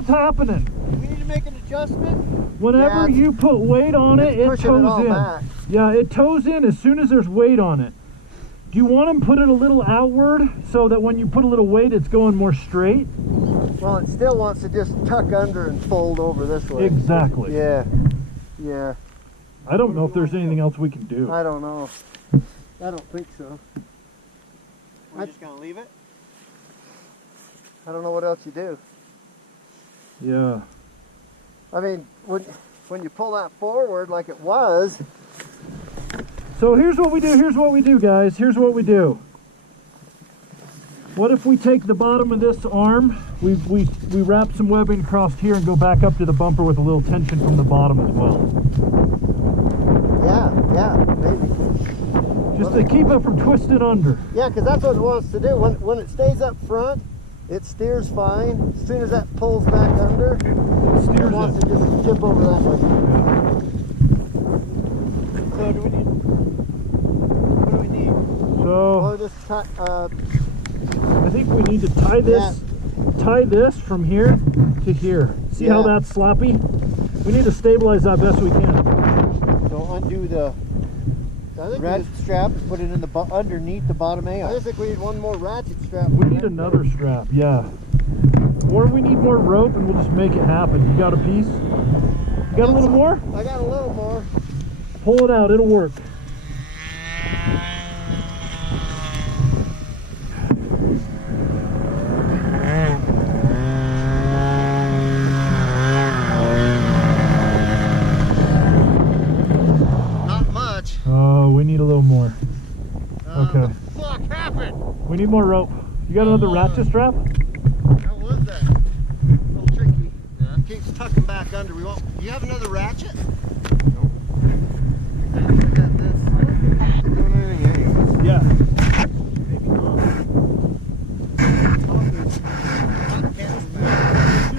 what's happening. We need to make an adjustment. Whenever you put weight on it, it toes in. Back. Yeah, it toes in as soon as there's weight on it. Do you want to put it a little outward so that when you put a little weight, it's going more straight? Well, it still wants to just tuck under and fold over this way. Exactly. Yeah. Yeah. I don't know if there's anything else we can do. I don't know. I don't think so. We're just gonna leave it? I don't know what else you do. Yeah. I mean, when you pull that forward like it was. So here's what we do, guys. Here's what we do. What if we take the bottom of this arm, we wrap some webbing across here and go back up to the bumper with a little tension from the bottom as well. Yeah, maybe. Just to keep it from twisting under. Yeah, because that's what it wants to do. When it stays up front, it steers fine. As soon as that pulls back under, it wants to just chip over that way. So do we need? What do we need? So just I think we need to tie this from here to here. See how that's sloppy? We need to stabilize that best we can. So undo the ratchet strap, put it in the underneath the bottom A. I think we need one more ratchet strap. We need another strap, yeah. Or we need more rope and we'll just make it happen. You got a piece? You got a little more? I got a little more. Pull it out, it'll work. Not much. Oh, we need a little more. Okay. What the fuck happened? We need more rope. You got another ratchet strap? How was that? A little tricky. Yeah. Keeps tucking back under. Do you have another ratchet? Nope.